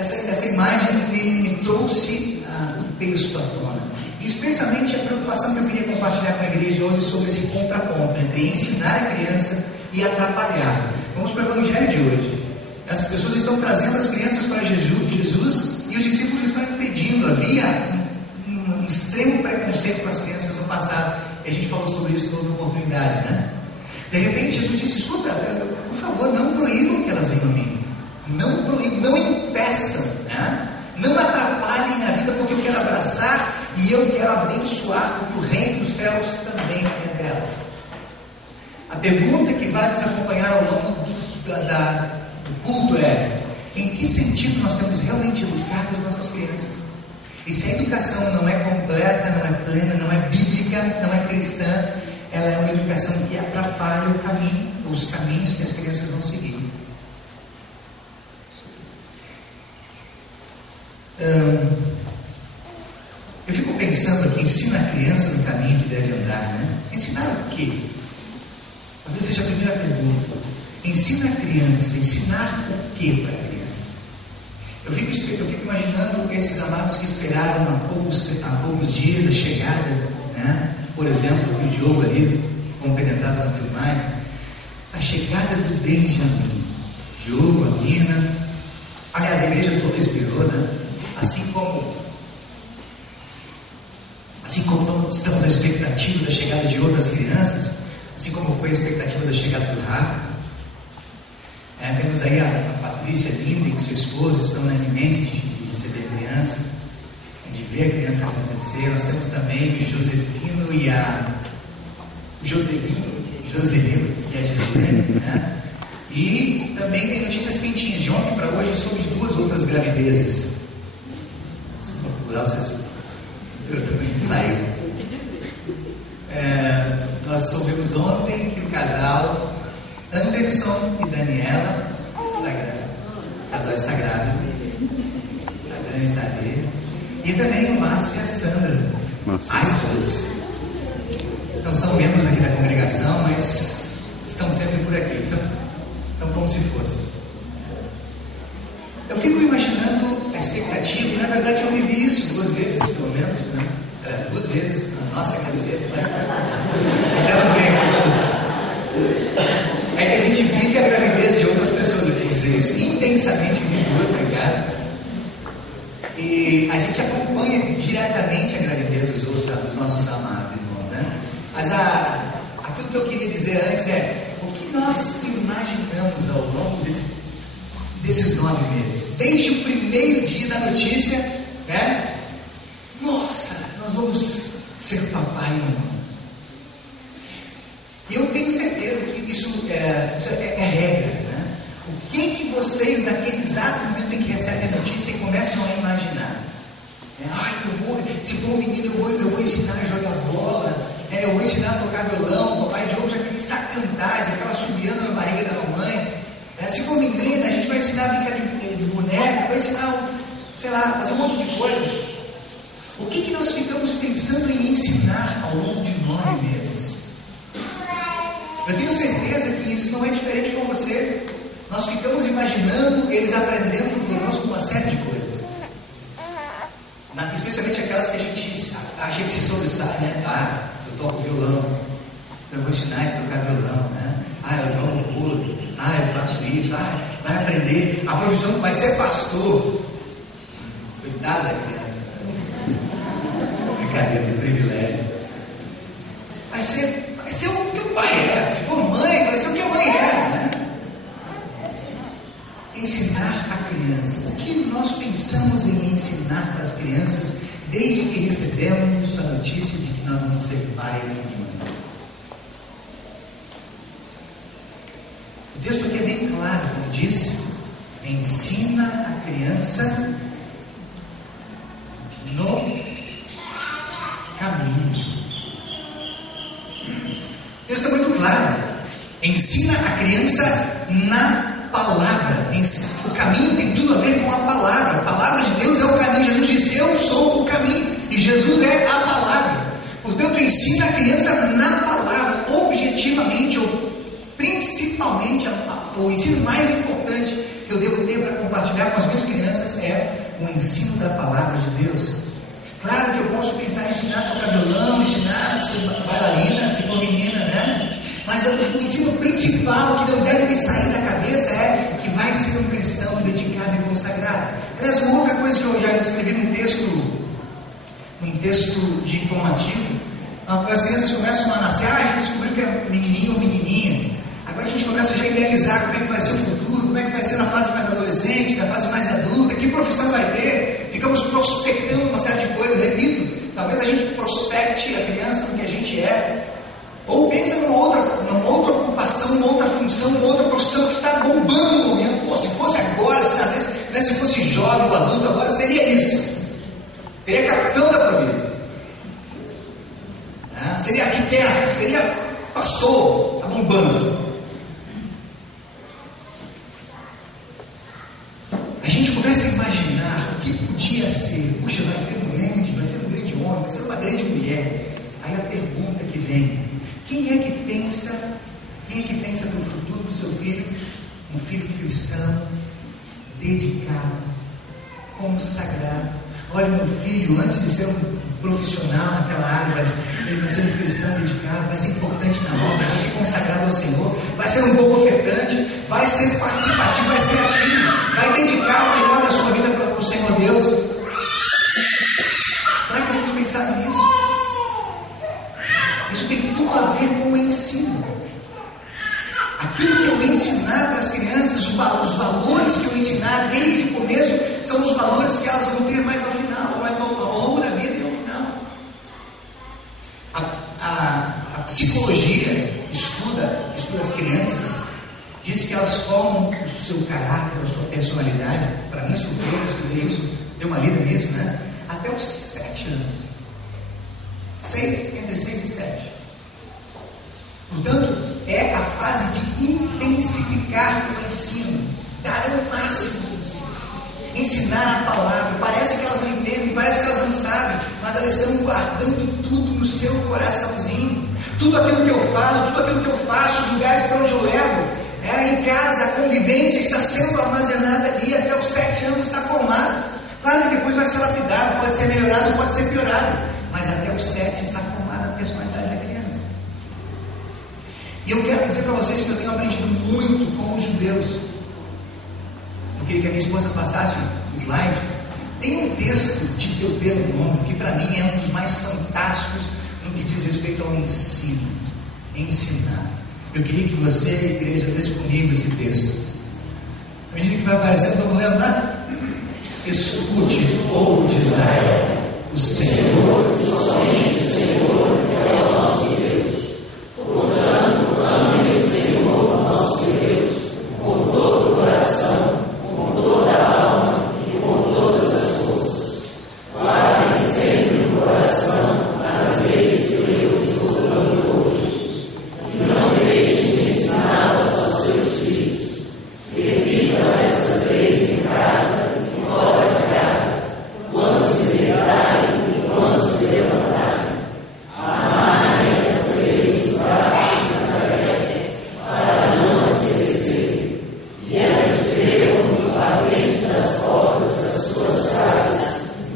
essa imagem me trouxe o texto à tona. Especialmente a preocupação que eu queria compartilhar com a igreja hoje sobre esse contraponto entre ensinar a criança e atrapalhar. Vamos para o evangelho de hoje. As pessoas estão trazendo as crianças para Jesus e os discípulos estão impedindo. Havia um extremo preconceito com as crianças no passado. E a gente falou sobre isso toda oportunidade, né? De repente Jesus disse: escuta, por favor, não proíbam que elas venham a mim. Não proíbam, não impeçam, né? Não atrapalhem a vida, porque eu quero abraçar e eu quero abençoar, porque o reino dos céus também é delas. A pergunta que vai nos acompanhar ao longo do culto é: em que sentido nós temos realmente educado as nossas crianças? E se a educação não é completa, não é plena, não é bíblica, não é cristã, ela é uma educação que atrapalha o caminho, os caminhos que as crianças vão seguir. Eu fico pensando aqui, ensina a criança no caminho que deve andar, né? Ensinar o quê? Talvez seja a primeira pergunta. Ensina a criança, ensinar o quê para a criança? Eu fico imaginando esses amados que esperaram há poucos dias a chegada, né? Por exemplo, o Diogo ali, como penetrado na filmagem, a chegada do Benjamin. Diogo, a Nina, aliás, a igreja toda esperou, né? Assim como estamos à expectativa da chegada de outras crianças, assim como foi a expectativa da chegada do Rafa. Temos aí a Patrícia linda e seu esposo estão na iminência de receber a criança, de ver a criança acontecer. Nós temos também o Josefino e Joselino e a Gislene, né? E também tem notícias quentinhas de ontem para hoje sobre 2 outras gravidezes. Eu também saiu. Nós soubemos ontem que o casal Anderson e Daniela está grávido. O casal está grávido. A Dani está ali. E também o Márcio e a Sandra. Todos. Não são membros aqui da congregação, mas estão sempre por aqui. Então, como se fosse. Eu fico imaginando a expectativa, e na verdade eu vivi isso 2 vezes, pelo menos, né? 2 vezes na nossa gravidez, mas é que a gente vive a gravidez de outras pessoas, eu quis dizer isso, intensamente vivo, né, cara? E a gente acompanha diretamente a gravidez dos outros, dos nossos amados irmãos, né? Mas aquilo que eu queria dizer antes é: o que nós imaginamos ao longo desses 9 meses? Desde o primeiro dia da notícia, né? Nossa, nós vamos ser papai e mamãe. E eu tenho certeza que isso é regra, né? O que vocês, naquele exato momento em que recebem a notícia, começam a imaginar? Se for um menino, eu vou ensinar a jogar bola, eu vou ensinar a tocar violão, o papai Diogo já queria ensinar a cantar, já ficava subiando na barriga da mamãe. Se for menina, a gente vai ensinar a brincar de boneca, vai ensinar, sei lá, fazer um monte de coisas. O que nós ficamos pensando em ensinar ao longo de 9 meses? Eu tenho certeza que isso não é diferente com você. Nós ficamos imaginando eles aprendendo conosco uma série de coisas. Especialmente aquelas que a gente acha que se sobressai, né? Eu toco violão, eu vou ensinar a tocar violão, né? Eu jogo vôlei, eu faço isso, vai aprender, a profissão vai ser pastor. Cuidado da criança. Brincadeira, de privilégio. Vai ser o que o pai é. Se for mãe, vai ser o que a mãe é, né? Ensinar a criança. O que nós pensamos em ensinar para as crianças desde que recebemos a notícia de que nós vamos ser pai e mãe? O texto aqui é bem claro, como diz: ensina a criança no caminho. O texto é muito claro. Ensina a criança na palavra. O caminho tem tudo a ver com a palavra. A palavra de Deus é o caminho. Jesus disse: eu sou o caminho. E Jesus é a palavra. Portanto, ensina a criança na palavra, objetivamente, ou principalmente, o ensino mais importante que eu devo ter para compartilhar compartilhar com as minhas crianças é o ensino da palavra de Deus. Claro que eu posso pensar em ensinar a tocar violão, ensinar a ser bailarina, se for menina, né? Mas o ensino principal que não deve me sair da cabeça é que vai ser um cristão dedicado e consagrado. Aliás, uma outra coisa que eu já escrevi num texto de informativo, as crianças começam a nascer, a gente descobriu que é menininho ou menininha. Agora a gente começa já a idealizar como é que vai ser o futuro, como é que vai ser na fase mais adolescente, na fase mais adulta, que profissão vai ter. Ficamos prospectando uma série de coisas. Repito, talvez a gente prospecte a criança no que a gente é. Ou pensa numa outra ocupação, uma outra função, uma outra profissão que está bombando no momento. Pô, se fosse agora, às vezes, né, se fosse jovem ou adulto, agora seria isso. Seria capitão da província. Seria arquiteto, seria pastor, está bombando. A gente começa a imaginar o que podia ser. Puxa, vai ser um grande homem, vai ser uma grande mulher. Aí a pergunta que vem: quem é que pensa no futuro do seu filho? Um filho cristão, dedicado, consagrado. Olha, meu filho, antes de ser um profissional naquela área, ele vai ser um cristão dedicado, vai ser importante na obra, vai ser consagrado ao Senhor, vai ser um bom ofertante, vai ser participativo, vai ser ativo, vai dedicar o melhor da sua vida para o Senhor Deus. Será que eu tenho pensado nisso? Isso tem tudo a ver com o ensino. Aquilo que eu ensinar para as crianças, os valores que eu ensinar desde o começo, são os valores que elas vão ter mais ao final, mais ao longo da vida e ao final. A psicologia estuda as crianças, diz que elas formam o seu caráter, a sua personalidade. Para mim, surpresa, estudei isso, dei uma lida nisso, né? Até os 7 anos. Entre 6 e 7. Portanto, é a fase de intensificar o ensino, dar o máximo do ensino, ensinar a palavra. Parece que elas não entendem, parece que elas não sabem, mas elas estão guardando tudo no seu coraçãozinho. Tudo aquilo que eu falo, tudo aquilo que eu faço, os lugares para onde eu levo, em casa, a convivência está sendo armazenada ali, até os 7 anos está formado. Claro que depois vai ser lapidado, pode ser melhorado, pode ser piorado, mas até os 7 está formada a personalidade da criança. E eu quero dizer para vocês que eu tenho aprendido muito com os judeus. Eu queria que a minha esposa passasse o slide. Tem um texto de Deuteronômio que para mim é um dos mais fantásticos no que diz respeito ao ensino, ensinar. Eu queria que você, igreja, lesse comigo esse texto. À medida que vai aparecendo, vamos lendo, né? Escute, povo de Israel, o Senhor, somente o Senhor é o nosso Deus. Portanto, ame o Senhor, nosso Deus, com todo o coração, com toda a alma e com todas as forças. Guardem sempre no coração as leis que eu vos ordeno hoje, e não deixem de ensiná-las aos seus filhos. Repitam essas leis em casa e fora de casa, quando se deitarem e quando se levantarem. Amarem essas leis debaixo da cabeça, para não as esquecerem, e as escrevam nos batentes das portas das suas casas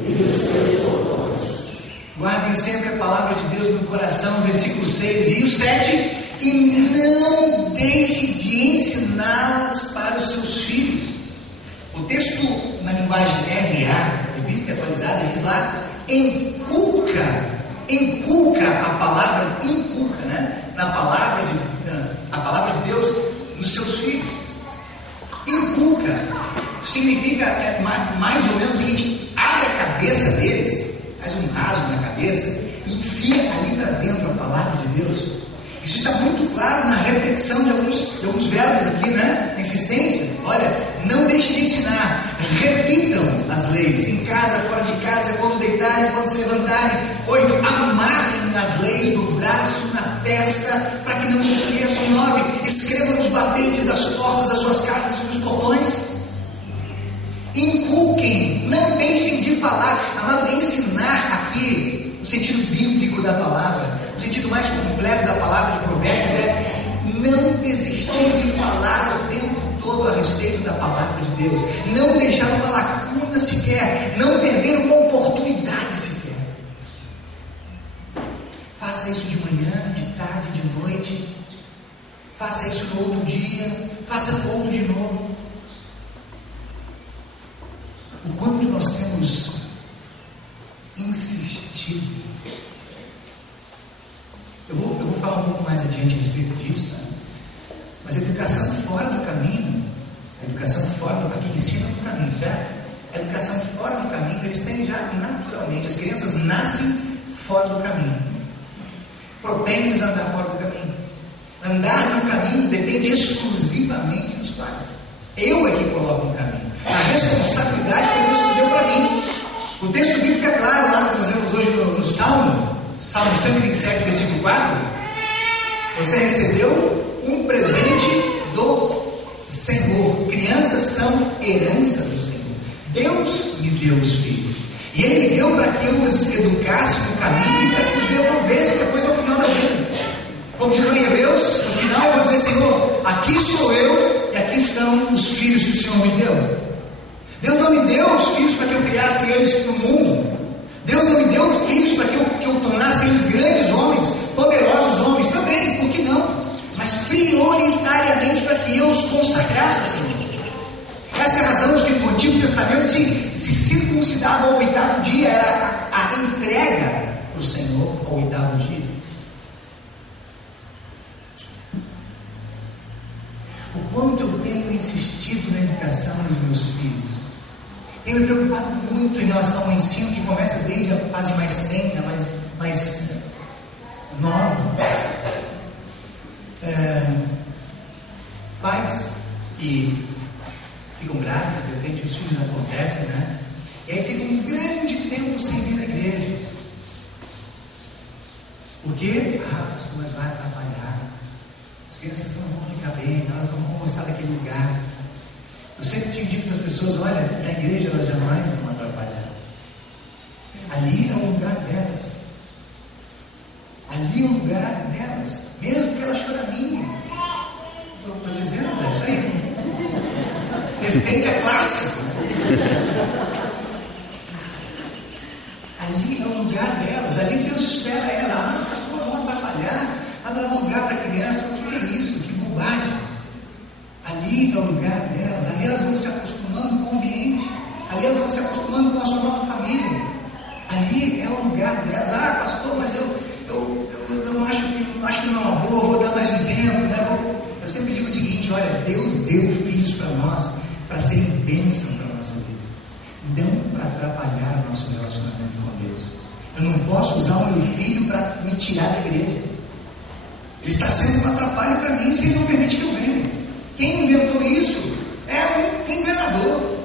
e dos seus portões. Guardem sempre a palavra de Deus no coração, versículo 6 e o 7, e não deixe de ensiná-las para os seus filhos. O texto na linguagem RA, revista atualizada, diz lá: inculca a palavra, né? A palavra de Deus nos seus filhos. Inculca significa mais ou menos o seguinte: abre a cabeça deles, faz um rasgo na cabeça e enfia ali para dentro a palavra de Deus. Isso está muito claro na repetição de alguns verbos aqui, né? Na insistência. Olha, não deixe de ensinar. Repitam as leis, em casa, fora de casa, quando deitarem, quando se levantarem. 8. Amarrem as leis no braço, na testa, para que não se esqueçam. 9. Escrevam nos batentes das portas das suas casas e nos portões. Inculquem, não deixem de falar. Amado, ensinar aqui, no sentido bíblico da palavra, no sentido mais completo da palavra de Provérbios, é não desistir de falar o tempo todo todo a respeito da palavra de Deus, não deixar uma lacuna sequer, não perder uma oportunidade sequer. Faça isso de manhã, de tarde, de noite. Faça isso no outro dia, faça no outro de novo. O quanto nós temos insistido. Eu vou falar um pouco mais adiante a respeito disso, tá? Mas a educação fora do caminho, aqui ensina o caminho, certo? A educação fora do caminho, eles têm já naturalmente, as crianças nascem fora do caminho, propensas a andar fora do caminho. Andar no caminho depende exclusivamente dos pais. Eu é que coloco no caminho. A responsabilidade que Deus me deu para mim. O texto bíblico é claro lá que nós lemos hoje no Salmo 127, versículo 4. Você recebeu um presente do Senhor. Crianças são herança do Senhor. Deus me deu os filhos. E Ele me deu para que eu os educasse no caminho e para que os devolvesse depois ao final da vida. Como diz lá em Hebreus, no final eu vou dizer: Senhor, aqui sou eu e aqui estão os filhos que o Senhor me deu. Deus não me deu os filhos para que eu criasse eles no mundo. Deus não me deu filhos para que eu tornasse eles grandes homens, poderosos homens também, por que não? Mas prioritariamente para que eu os consagrasse ao Senhor. Essa é a razão de que no Antigo Testamento se circuncidava ao 8º dia, era a entrega para o Senhor ao 8º dia. O quanto eu tenho insistido na educação dos meus filhos. Tenho me preocupado muito em relação ao ensino que começa desde a fase mais tenra, mais nova. Pais que ficam grávidos, de repente os filhos acontecem, né? E aí fica um grande tempo sem vir na igreja. Por quê? Mas vai atrapalhar. As crianças não vão ficar bem, elas não vão gostar daquele lugar. Eu sempre tinha dito para as pessoas: olha, na igreja elas jamais vão atrapalhar. Ali é o lugar delas. Ali é o lugar delas. Mesmo que elas choraminhem. Estou dizendo, é isso aí. Defende a classe. Ali é o lugar delas. Ali Deus espera ela. Pastor, não vão atrapalhar. Vai dar um lugar para a criança. O que é isso? Que bobagem. Ali é o lugar delas. Ali elas vão se acostumando com o ambiente. Ali elas vão se acostumando com a sua nova família. Ali é o lugar delas. Pastor, mas eu não acho que não é uma boa, vou dar mais um tempo, né? Eu sempre digo o seguinte: olha, Deus deu filhos para nós para serem bênção para a nossa vida, não para atrapalhar o nosso relacionamento com Deus. Eu não posso usar o meu filho para me tirar da igreja. Ele está sendo um atrapalho para mim se ele não permite que eu venha. Quem inventou isso é um enganador.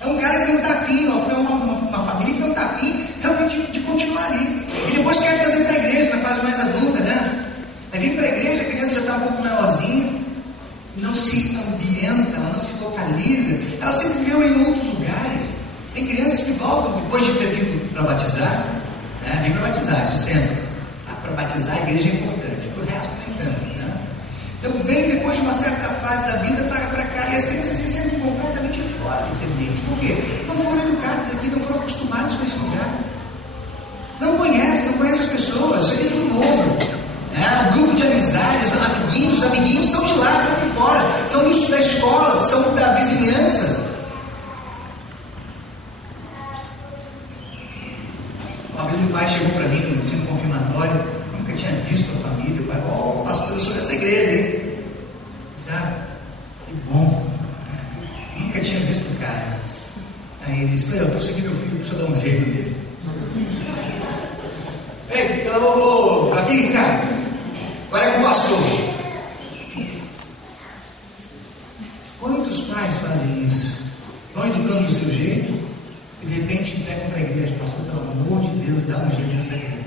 É um cara que não está afim, é uma família que não está afim realmente de continuar ali. E depois quer trazer para a igreja na fase mais adulta, né? Aí vem para a igreja, a criança já está um pouco maiorzinha, não se ambienta, ela não se localiza, ela sempre viveu em outros lugares. Tem crianças que voltam depois de ter vindo para batizar, né? Vem para batizar, isso sempre. Para batizar a igreja é importante, o resto nem tanto, né? Então vem depois de uma certa fase da vida para cá, e as crianças se sentem completamente fora desse ambiente. Por quê? Não foram educadas aqui, não foram acostumadas com esse lugar. Não conhecem as pessoas, é tudo novo. O grupo de amizades, os amiguinhos são de lá, são de fora, são isso da escola, são da vizinhança. Uma vez um pai chegou para mim no ensino confirmatório, nunca tinha visto a família. O pai falou: pastor, eu sou dessa igreja, hein? Sabe? Que bom. Nunca tinha visto o cara. Aí ele disse: eu estou seguindo meu filho, preciso dar um jeito nele. Ei, aqui, cara. Agora é com o pastor. Quantos pais fazem isso? Vão educando do seu jeito e de repente entregam para a igreja: pastor, pelo amor de Deus, dá um jeito nessa igreja.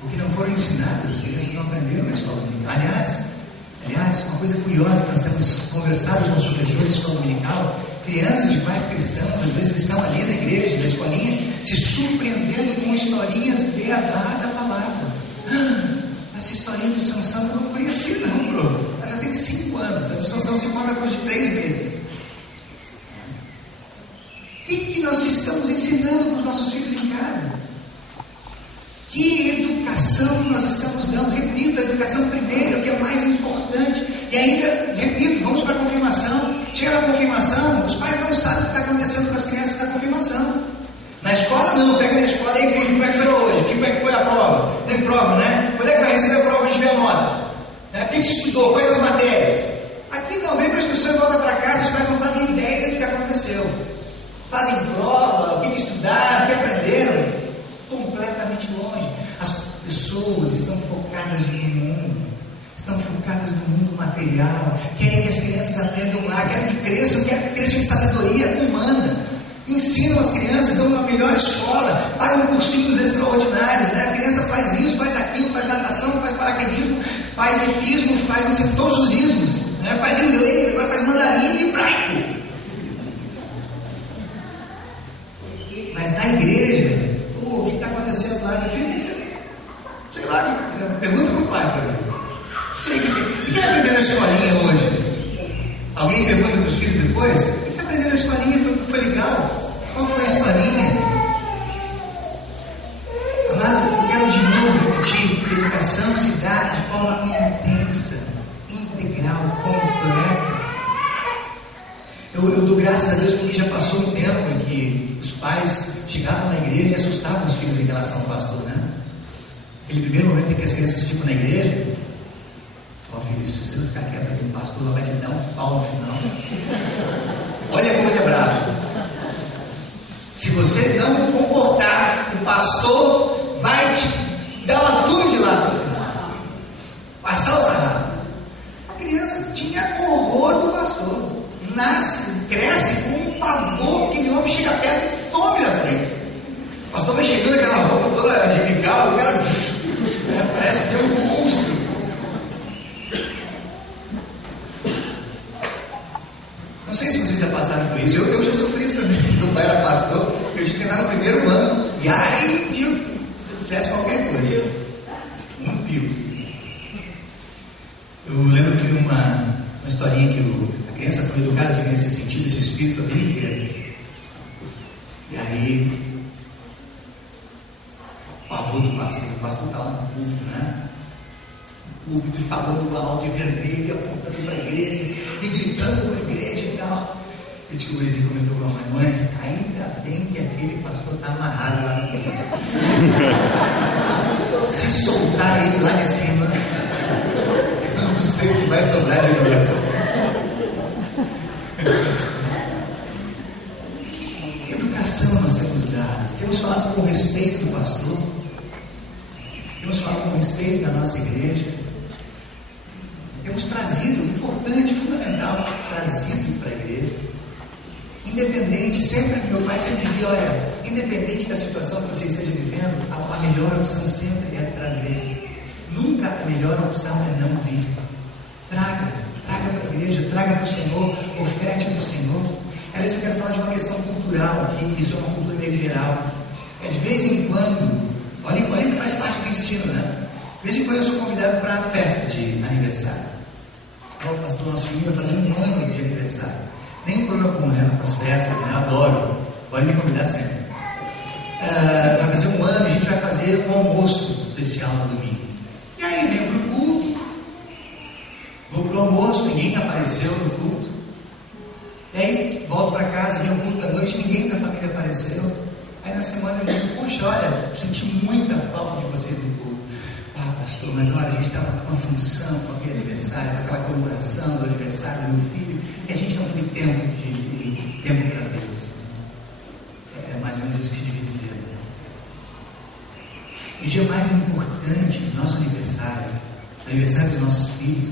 Porque não foram ensinadas, as crianças não aprenderam na escola dominical. Aliás, uma coisa curiosa que nós temos conversado com os professores de escola dominical: crianças de pais cristãos, às vezes estão ali na igreja, na escolinha, se surpreendendo com historinhas beatas da palavra. Essa historinha de Sansão eu não conheci não, Bruno. Ela já tem 5 anos. A do Sansão se conta depois de 3 meses. O que nós estamos ensinando para os nossos filhos em casa? Que educação nós estamos dando? Repito, a educação primeiro, que é mais importante. E ainda, repito, vamos para a confirmação. Chega na confirmação, os pais não sabem o que está acontecendo com as crianças da confirmação. Na escola não, pega na escola e aí, como é que foi hoje? Como é que foi a prova? Tem prova, né? Quando é que vai receber a prova? A gente vê a nota. O que você estudou? Quais as matérias? Aqui não, vem para a instrução e volta para casa, os pais não fazem ideia do que aconteceu. Fazem prova, o que estudaram, o que aprenderam. Completamente longe. As pessoas estão focadas no mundo, estão focadas no mundo material, querem que as crianças aprendam lá, querem que cresçam em sabedoria humana. Ensinam as crianças, dão uma melhor escola, pagam cursinhos extraordinários, né? A criança faz isso, faz aquilo, faz natação, faz paraquedismo, faz hipismo, faz todos os ismos, né? Faz inglês, agora faz mandarim e hebraico. Mas na igreja, o que está acontecendo lá? Meu filho, sei lá, pergunta para o pai para mim. O que ele aprendeu na escolinha hoje? Alguém pergunta para os filhos depois? O que você aprendeu na escolinha? Foi legal? Qual foi a escolinha? Amado, eu quero de novo repetir: educação se dá de forma intensa, integral, completa. Eu dou graças a Deus porque já passou um tempo em que os pais chegavam na igreja e assustavam os filhos em relação ao pastor, né? Aquele primeiro momento em que as crianças ficam na igreja, filho, se você não ficar quieto aqui, o pastor vai te dar um pau no final. Olha como ele é bravo. Se você não comportar, o pastor vai te dar uma turma de laço. Passar o sarrafo. A criança tinha horror do pastor. Nasce, cresce com um pavor, aquele homem chega perto e some na frente. O pastor vai chegando com aquela roupa toda de mingau, o cara parece que é um monstro. Não sei se vocês já passaram por isso. Eu já sofri isso também. Meu pai era pastor, eu tinha que entrar no primeiro ano. E aí, se dissesse qualquer coisa, um pio. Eu lembro que uma historinha que a criança foi educada nesse sentido, esse espírito bem. E aí, o avô do pastor está lá no culto, né? O púlpito falando alto e vermelho, apontando para a igreja e gritando para a igreja e tal. E o gurizinho comentou com a mãe: ainda bem que aquele pastor está amarrado lá no púlpito. Se soltar ele lá de cima, eu não sei o que vai sobrar de graça. Que educação nós temos dado? Temos falado com respeito do pastor, temos falado com respeito da nossa igreja. Temos trazido, importante, fundamental, trazido para a igreja. Independente, meu pai sempre dizia: olha, independente da situação que você esteja vivendo, a melhor opção sempre é trazer. Nunca a melhor opção é não vir. Traga para a igreja, traga para o Senhor, oferte para o Senhor. Às vezes eu quero falar de uma questão cultural aqui, isso é uma cultura meio geral. De vez em quando, olha que faz parte do ensino, né? De vez em quando eu sou convidado para festas de aniversário. O pastor, nosso filho vai fazer 1 ano de aniversário. Nem um problema com as festas, né? Adoro. Pode me convidar sempre. Vai fazer 1 ano e a gente vai fazer um almoço especial no domingo. E aí, venho para o culto. Vou para o almoço, ninguém apareceu no culto. E aí, volto para casa, vem o culto da noite, ninguém da família apareceu. Aí na semana eu digo: poxa, olha, senti muita falta de vocês no culto. Pastor, mas olha, a gente estava com uma função, com aquele aniversário, com aquela comemoração do aniversário do meu filho, e a gente não tem tempo para Deus. É mais ou menos isso que se dizia. O dia mais importante do nosso aniversário, o aniversário dos nossos filhos,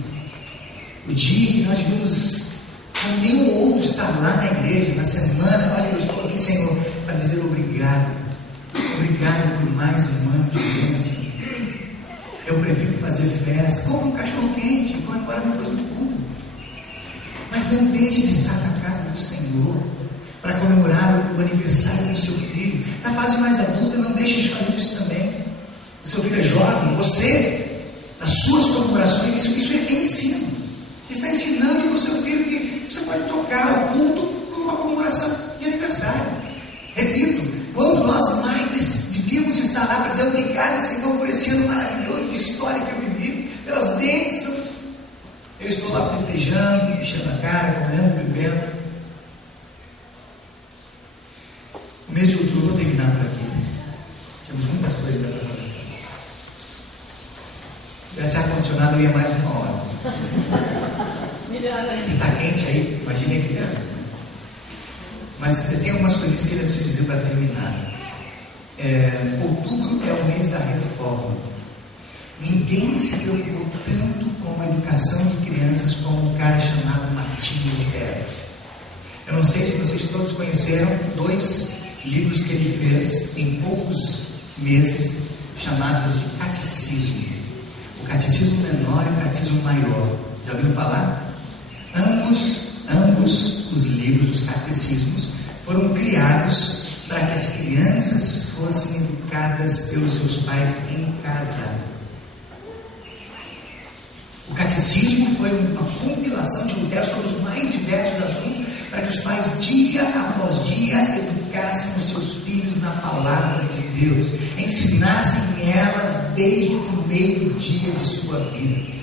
o dia que nós devemos, como nenhum outro, estar lá na igreja, na semana: olha, eu estou aqui, Senhor, para dizer obrigado. Obrigado por mais um ano de bênção. Eu prefiro fazer festa, compra um cachorro quente e põe embora depois do culto. Mas não deixe de estar na casa do Senhor para comemorar o aniversário do seu filho. Na fase mais adulta, não deixe de fazer isso também. O seu filho é jovem, você nas suas comemorações, isso é ensino. Está ensinando para o seu filho que você pode trocar o culto por uma comemoração de aniversário. Repito, quando nós mais devíamos estar lá para dizer obrigado, Senhor, por esse ano maravilhoso de história que eu vivi, pelas bênçãos. Eu estou lá festejando, enchendo a cara, comendo, bebendo. O mês de outubro, vou terminar por aqui. Temos muitas coisas para fazer. Se tivesse ar-condicionado, eu ia mais uma hora. Se está quente aí, imagine que é. Mas tem algumas coisas que eu preciso dizer para terminar. Outubro é o mês da reforma. Ninguém se preocupou tanto com a educação de crianças como um cara chamado Martinho Lutero. Eu não sei se vocês todos conheceram 2 livros que ele fez em poucos meses, chamados de catecismo. O catecismo menor e o catecismo maior. Já ouviram falar? Ambos os livros, os catecismos, foram criados para que as crianças fossem educadas pelos seus pais em casa. O catecismo foi uma compilação de Lutero sobre os mais diversos assuntos, para que os pais, dia após dia, educassem os seus filhos na palavra de Deus, ensinassem elas desde o primeiro dia de sua vida.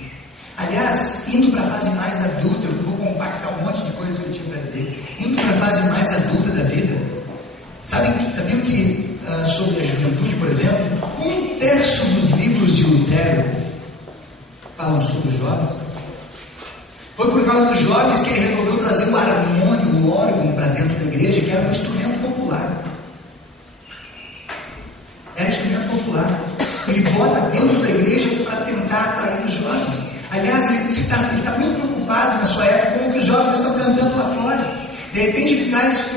Aliás, indo para a fase mais adulta, eu vou compactar um monte de coisas que eu tinha para dizer. Indo para a fase mais adulta da vida, sabiam que sobre a juventude, por exemplo, 1/3 dos livros de Lutero falam sobre os jovens? Foi por causa dos jovens que ele resolveu trazer o harmônio, o órgão para dentro da igreja, que era um instrumento popular. Era instrumento popular. Ele bota dentro da igreja para tentar atrair os jovens. Aliás, ele está muito preocupado na sua época com o que os jovens estão cantando lá fora. De repente ele traz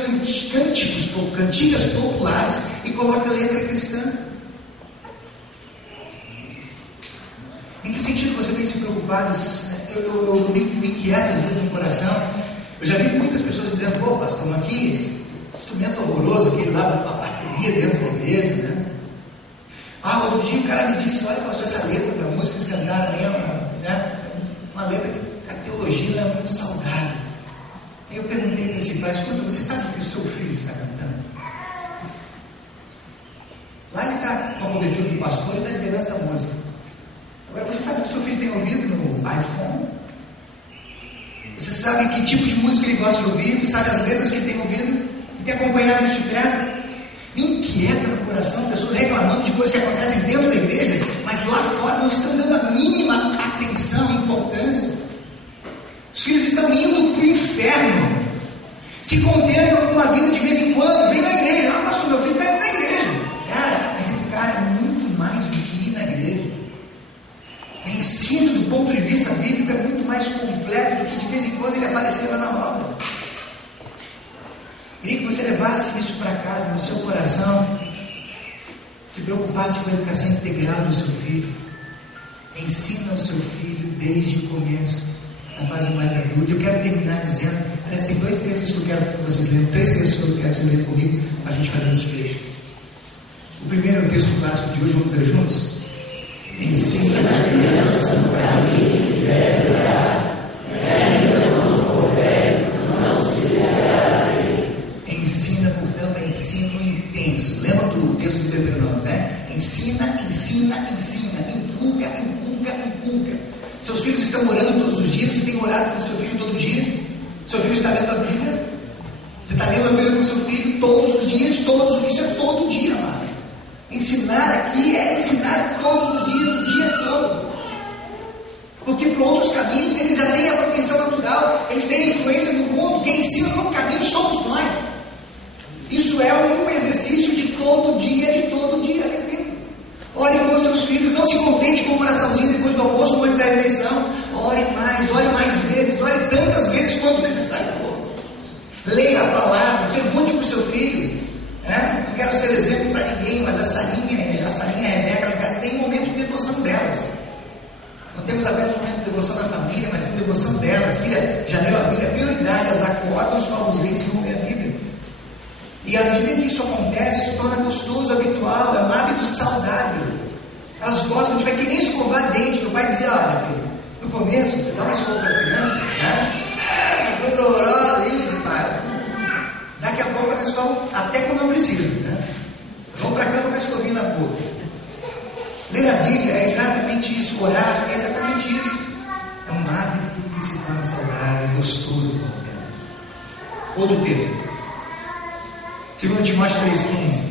cantigas populares e coloca letra cristã. Em que sentido você tem se preocupado? Eu me inquieto às vezes no coração. Eu já vi muitas pessoas dizendo: pô, pastor, aqui, instrumento horroroso, aquele lá da bateria dentro da igreja, né? Outro dia o cara me disse: olha, pastor, essa letra da música que eles cantaram aí, né? Uma letra que a teologia não é muito saudável. Aí eu perguntei para esse pai: escuta, você sabe o que o seu filho está cantando? Lá ele está com a cobertura do pastor e está entendendo essa música. Agora, você sabe o que o seu filho tem ouvido no iPhone? Você sabe que tipo de música ele gosta de ouvir? Você sabe as letras que ele tem ouvido? Você tem acompanhado isso de perto? Me inquieta no coração pessoas reclamando de coisas que acontecem dentro da igreja, mas lá fora não estão dando a mínima atenção e importância. Os filhos estão indo para o inferno, se contentam com uma vida de vez em quando, vem na igreja. Pastor, meu filho está indo na igreja. Cara, educar é muito mais do que ir na igreja. O ensino do ponto de vista bíblico é muito mais completo do que de vez em quando ele aparecer lá na obra. Queria que você levasse isso para casa, no seu coração, se preocupasse com a educação integral do seu filho. Ensina o seu filho desde o começo, na fase mais adulta. Eu quero terminar dizendo, aliás, tem 2 textos que eu quero que vocês leiam, 3 textos que eu quero que vocês leiam comigo, para a gente fazer esse fecho. O primeiro é o texto clássico de hoje, vamos ler juntos? Ensina a criança no caminho que deve andar, e ainda quando for velho, não se desviará dele. Ensina, portanto, é ensino intenso. Lembra do texto do Deuteronômio, né? Ensina, ensina, ensina, inculca, inculca, inculca. Seus filhos estão orando todos os dias. Você tem orado com seu filho todo dia? Seu filho está lendo a Bíblia? Você está lendo a Bíblia com seu filho todos os dias? Isso é todo dia, amado. Ensinar aqui é ensinar todos os dias, o dia todo. Porque por outros caminhos eles já têm a propensão natural, eles têm a influência do mundo. Quem ensina no caminho somos nós. Isso é um exercício de todo dia, repito. Ore com os seus filhos, não se contente com uma oraçãozinha depois do almoço ou antes da refeição. Ore mais vezes, ore tantas vezes quanto necessário for. Leia a palavra, pergunte para o seu filho. Não quero ser exemplo para ninguém, mas a Sarinha e a Rebeca lá em casa tem um momento de devoção delas. Não temos apenas um momento de devoção da família, mas tem devoção delas. Filha, já leu a Bíblia, prioridade, elas acordam, escovam os dentes e vão ler a Bíblia. E à medida que isso acontece, se torna gostoso, habitual, é um hábito saudável. Elas gostam de ver que nem escovar dente. Meu pai dizia: olha, filho, no começo, você dá uma escova para as crianças, né? Coisa horrorosa, isso, pai. Daqui a pouco elas escovam até quando não precisa, né? Vão para a cama com a escovinha na boca. Ler a Bíblia é exatamente isso. Orar é exatamente isso. É um hábito que se torna saudável, gostoso. Outro texto. 2 Timóteo 3,15.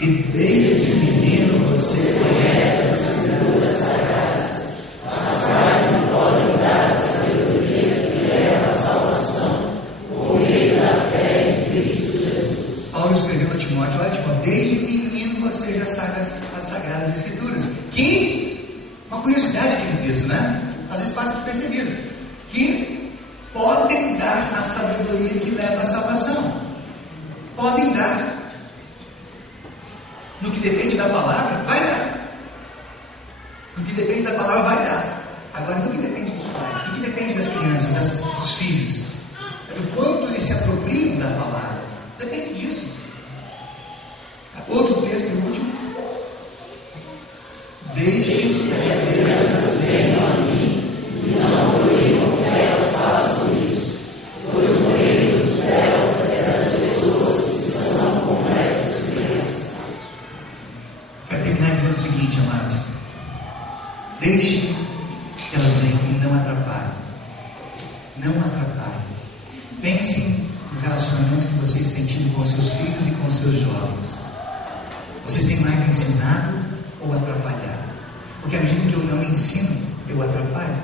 E desde menino você conhece as escrituras sagradas, as quais não podem dar a sabedoria que leva à salvação, por meio da fé em Cristo Jesus. Paulo escreveu a Timóteo: olha, Timóteo, desde menino você já sabe as sagradas escrituras. Que, uma curiosidade aqui no texto, né? Às vezes passa despercebido. Que podem dar a sabedoria que leva à salvação. Podem dar. No que depende da palavra, vai dar. No que depende da palavra, vai dar. Agora, no que depende dos pais, no que depende das crianças, dos filhos, do quanto eles se apropriam da palavra, depende disso. Outro texto, o último. Deixe que as crianças venham a mim e não proíbam que elas façam isso, pois o reino do céu é das pessoas que são como essas crianças. Quero terminar dizendo o seguinte, amados: deixe que elas venham e não atrapalhem. Não atrapalhem. Pensem no relacionamento que vocês têm tido com seus filhos e com seus jovens. Vocês têm mais ensinado ou atrapalhado? Porque à medida que eu não ensino, eu atrapalho.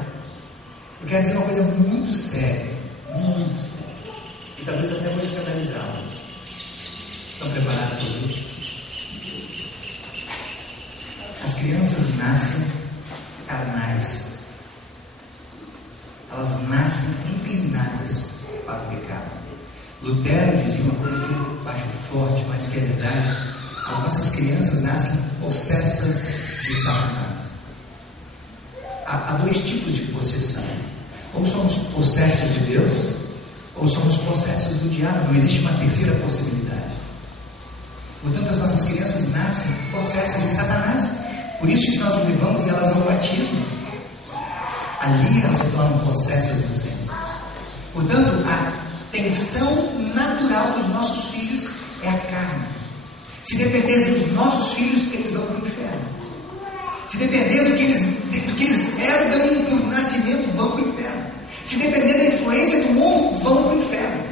Eu quero dizer uma coisa muito séria, muito séria, e talvez até vou escandalizá-los. Estão preparados para isso? As crianças nascem carnais. Elas nascem inclinadas para o pecado. Lutero dizia uma coisa que eu acho forte, mas que é verdade: as nossas crianças nascem possessas de Satanás. Há dois tipos de possessão: ou somos possessos de Deus, ou somos possessos do diabo. Não existe uma terceira possibilidade. Portanto, as nossas crianças nascem possessas de Satanás. Por isso que nós levamos elas ao batismo. Ali elas se tornam possessas do Senhor. Portanto, a tensão natural dos nossos filhos é a carne. Se depender dos nossos filhos, eles vão para o inferno. Se depender do que eles herdam por nascimento, vão para o inferno. Se depender da influência do mundo, vão para o inferno.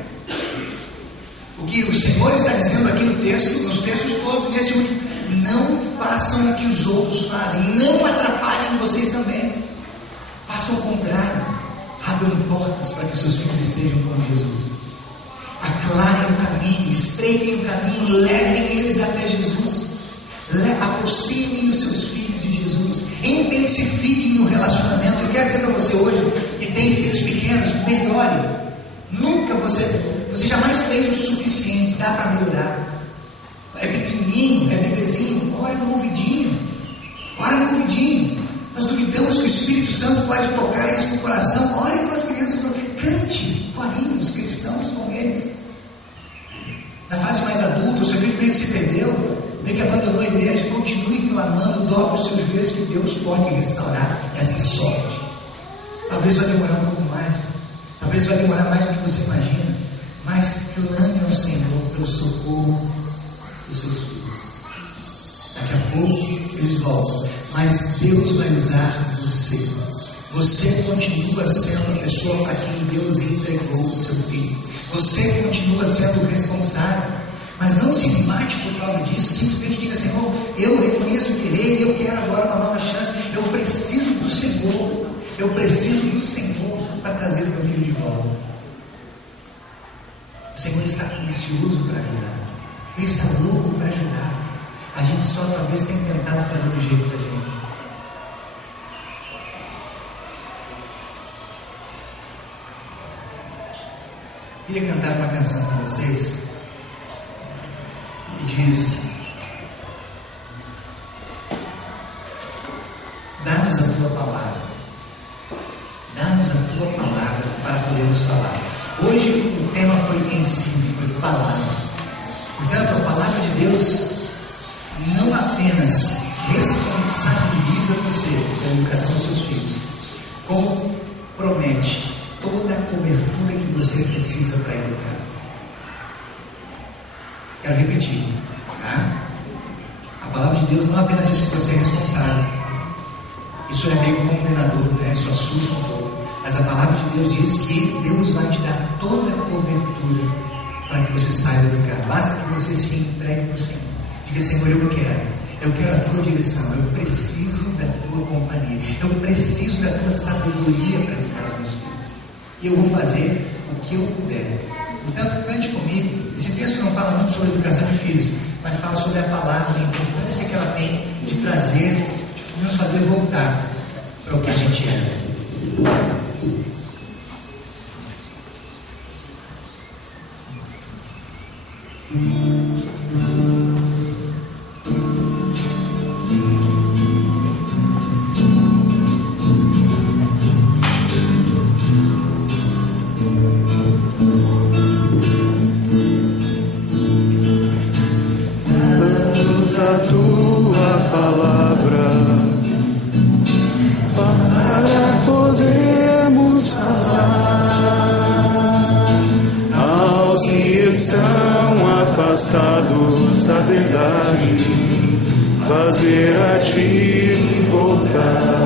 O que o Senhor está dizendo aqui no texto, nos textos todos, nesse último: não façam o que os outros fazem, não atrapalhem vocês também. Façam o contrário. Abram portas para que os seus filhos estejam com Jesus. Aclarem o caminho, estreitem o caminho, levem eles até Jesus. Aproximem os seus filhos de Jesus. Intensifiquem o relacionamento. Eu quero dizer para você hoje que tem filhos pequenos: melhore. Nunca você jamais fez o suficiente. Dá para melhorar. É pequenininho, é bebezinho, ora no ouvidinho. Ora no ouvidinho. Nós duvidamos que o Espírito Santo pode tocar isso no coração. Ore com as crianças, cante corinhos cristãos com eles. Na fase mais adulta, o seu filho meio que se perdeu, meio que abandonou a igreja, continue clamando, dobre os seus joelhos, que Deus pode restaurar essa sorte. Talvez vai demorar um pouco mais, talvez vai demorar mais do que você imagina, mas clame ao Senhor pelo socorro dos seus filhos. Daqui a pouco eles voltam, mas Deus vai usar você. Você continua sendo a pessoa para quem Deus entregou o seu filho. Você continua sendo o responsável. Mas não se mate por causa disso. Simplesmente diga: Senhor, eu reconheço que errei, eu quero agora uma nova chance. Eu preciso do Senhor. Eu preciso do Senhor para trazer o meu filho de volta. O Senhor está ansioso para ajudar. Ele está louco para ajudar. A gente só talvez tenha tentado fazer do jeito da gente. Queria cantar uma canção com vocês que diz: dá-nos a tua palavra, dá-nos a tua palavra para podermos falar. Hoje o tema foi ensino, foi palavra. Portanto, a palavra de Deus não apenas responsabiliza você pela educação dos seus filhos, como promete toda a cobertura que você precisa para educar. Quero repetir, tá? A palavra de Deus não apenas diz que você é responsável. Isso é meio condenador, né? Isso assusta um pouco. Mas a palavra de Deus diz que Deus vai te dar toda a cobertura para que você saiba educar. Basta que você se entregue para o Senhor. Diga: Senhor, eu quero a tua direção, eu preciso da tua companhia, eu preciso da tua sabedoria para educar os meus filhos. E eu vou fazer o que eu puder. Portanto, cante comigo. Esse texto não fala muito sobre a educação de filhos, mas fala sobre a palavra, a importância que ela tem de trazer, de nos fazer voltar para o que a gente é. Afastados da verdade, fazer a ti voltar.